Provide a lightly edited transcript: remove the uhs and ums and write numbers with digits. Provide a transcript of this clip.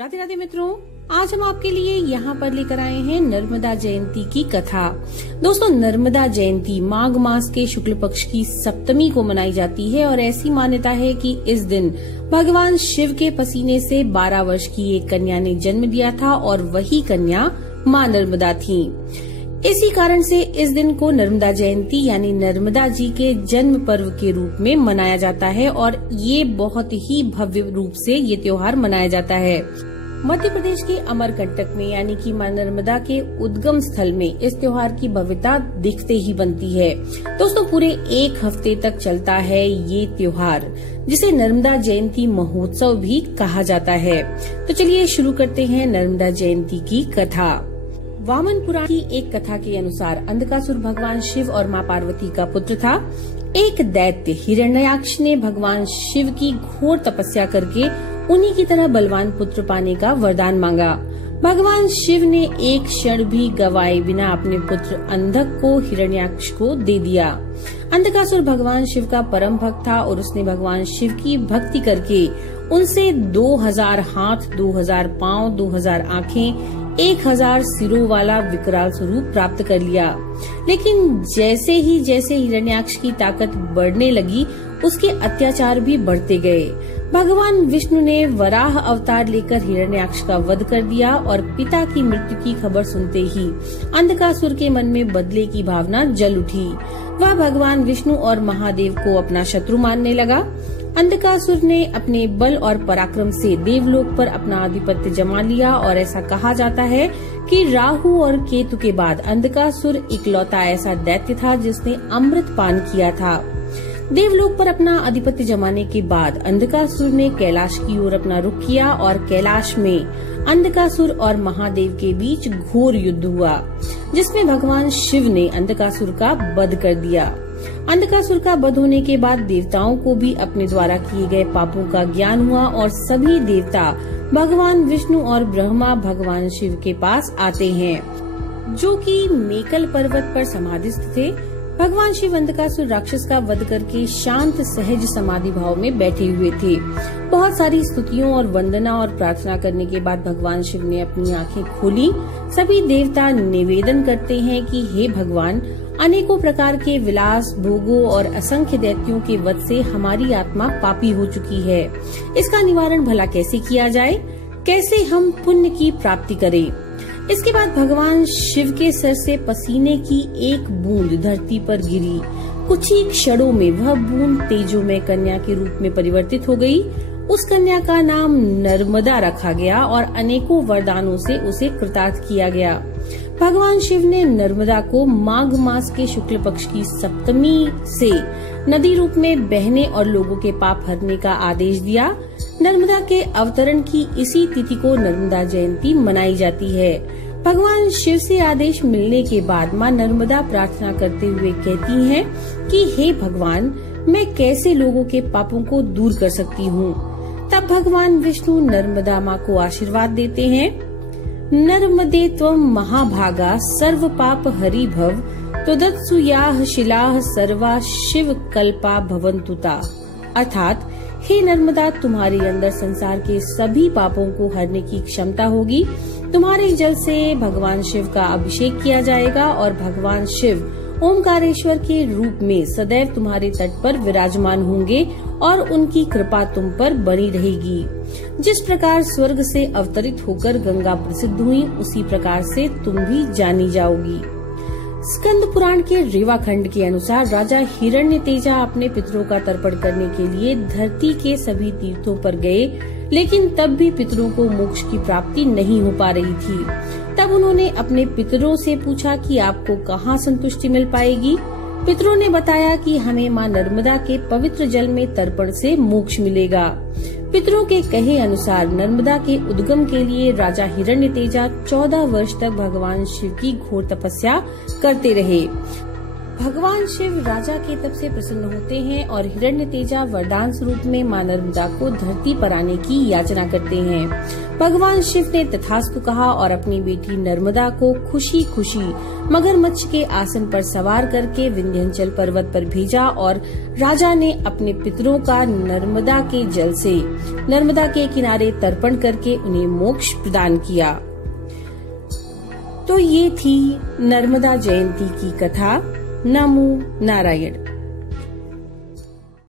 राधे राधे मित्रों, आज हम आपके लिए यहाँ पर लेकर आए हैं नर्मदा जयंती की कथा। दोस्तों, नर्मदा जयंती माघ मास के शुक्ल पक्ष की सप्तमी को मनाई जाती है और ऐसी मान्यता है कि इस दिन भगवान शिव के पसीने से 12 वर्ष की एक कन्या ने जन्म लिया था और वही कन्या माँ नर्मदा थी। इसी कारण से इस दिन को नर्मदा जयंती यानी नर्मदा जी के जन्म पर्व के रूप में मनाया जाता है और ये बहुत ही भव्य रूप से ये त्योहार मनाया जाता है। मध्य प्रदेश के अमरकंटक में यानी कि मां नर्मदा के उद्गम स्थल में इस त्योहार की भव्यता दिखते ही बनती है। दोस्तों, पूरे एक हफ्ते तक चलता है ये त्योहार, जिसे नर्मदा जयंती महोत्सव भी कहा जाता है। तो चलिए शुरू करते हैं नर्मदा जयंती की कथा। वामन पुराण की एक कथा के अनुसार अंधकासुर भगवान शिव और मां पार्वती का पुत्र था। एक दैत्य हिरण्याक्ष ने भगवान शिव की घोर तपस्या करके उन्हीं की तरह बलवान पुत्र पाने का वरदान मांगा। भगवान शिव ने एक क्षण भी गवाए बिना अपने पुत्र अंधक को हिरण्याक्ष को दे दिया। अंधकासुर भगवान शिव का परम भक्त था और उसने भगवान शिव की भक्ति करके उनसे 2000 हाथ, 2000 पाँव, 2000 आँखें, 1000 सिरों वाला विकराल स्वरूप प्राप्त कर लिया। लेकिन जैसे हिरण्याक्ष की ताकत बढ़ने लगी, उसके अत्याचार भी बढ़ते गए। भगवान विष्णु ने वराह अवतार लेकर हिरण्याक्ष का वध कर दिया और पिता की मृत्यु की खबर सुनते ही अंधकासुर के मन में बदले की भावना जल उठी। वह भगवान विष्णु और महादेव को अपना शत्रु मानने लगा। अंधकासुर ने अपने बल और पराक्रम से देवलोक पर अपना आधिपत्य जमा लिया और ऐसा कहा जाता है कि राहु और केतु के बाद अंधकासुर इकलौता ऐसा दैत्य था जिसने अमृत पान किया था। देवलोक पर अपना आधिपत्य जमाने के बाद अंधकासुर ने कैलाश की ओर अपना रुख किया और कैलाश में अंधकासुर और महादेव के बीच घोर युद्ध हुआ, जिसमें भगवान शिव ने अंधकासुर का वध कर दिया। अंधकासुर का वध होने के बाद देवताओं को भी अपने द्वारा किए गए पापों का ज्ञान हुआ और सभी देवता भगवान विष्णु और ब्रह्मा भगवान शिव के पास आते हैं, जो कि मेकल पर्वत पर समाधिस्थ थे। भगवान शिव अंधकासुर राक्षस का वध करके शांत सहज समाधि भाव में बैठे हुए थे। बहुत सारी स्तुतियों और वंदना और प्रार्थना करने के बाद भगवान शिव ने अपनी आंखें खोली। सभी देवता निवेदन करते हैं कि हे भगवान, अनेकों प्रकार के विलास भोगों और असंख्य दैत्यों के वध से हमारी आत्मा पापी हो चुकी है। इसका निवारण भला कैसे किया जाए? कैसे हम पुण्य की प्राप्ति करें? इसके बाद भगवान शिव के सर से पसीने की एक बूंद धरती पर गिरी। कुछ ही क्षणों में वह बूंद तेजोमय कन्या के रूप में परिवर्तित हो गई। उस कन्या का नाम नर्मदा रखा गया और अनेकों वरदानों से उसे कृतार्थ किया गया। भगवान शिव ने नर्मदा को माघ मास के शुक्ल पक्ष की सप्तमी से नदी रूप में बहने और लोगों के पाप हरने का आदेश दिया। नर्मदा के अवतरण की इसी तिथि को नर्मदा जयंती मनाई जाती है। भगवान शिव से आदेश मिलने के बाद मां नर्मदा प्रार्थना करते हुए कहती हैं कि हे भगवान, मैं कैसे लोगों के पापों को दूर कर सकती हूँ। तब भगवान विष्णु नर्मदा माँ को आशीर्वाद देते हैं। नर्मदे त्वं महाभागा सर्व पाप हरि भव त्वदत्सु याः शिलाः सर्वा शिव कल्पा भवन्तुता। अर्थात, हे नर्मदा, तुम्हारे अंदर संसार के सभी पापों को हरने की क्षमता होगी। तुम्हारे जल से भगवान शिव का अभिषेक किया जाएगा और भगवान शिव ओमकारेश्वर के रूप में सदैव तुम्हारे तट पर विराजमान होंगे और उनकी कृपा तुम पर बनी रहेगी। जिस प्रकार स्वर्ग से अवतरित होकर गंगा प्रसिद्ध हुई, उसी प्रकार से तुम भी जानी जाओगी। स्कंद पुराण के रेवा खंड के अनुसार राजा हिरण्यतेजा अपने पितरों का तर्पण करने के लिए धरती के सभी तीर्थों पर गए, लेकिन तब भी पितरों को मोक्ष की प्राप्ति नहीं हो पा रही थी। तब उन्होंने अपने पितरों से पूछा कि आपको कहाँ संतुष्टि मिल पाएगी। पितरों ने बताया कि हमें मां नर्मदा के पवित्र जल में तर्पण से मोक्ष मिलेगा। पितरों के कहे अनुसार नर्मदा के उद्गम के लिए राजा हिरण्यतेजा 14 वर्ष तक भगवान शिव की घोर तपस्या करते रहे। भगवान शिव राजा के तप से प्रसन्न होते हैं और हिरण्यतेजा वरदान स्वरूप में मां नर्मदा को धरती पर आने की याचना करते हैं। भगवान शिव ने तथास्तु कहा और अपनी बेटी नर्मदा को खुशी खुशी मगरमच्छ के आसन पर सवार करके विंध्याचल पर्वत पर भेजा और राजा ने अपने पितरों का नर्मदा के जल से नर्मदा के किनारे तर्पण करके उन्हें मोक्ष प्रदान किया। तो ये थी नर्मदा जयंती की कथा। नमो नारायण।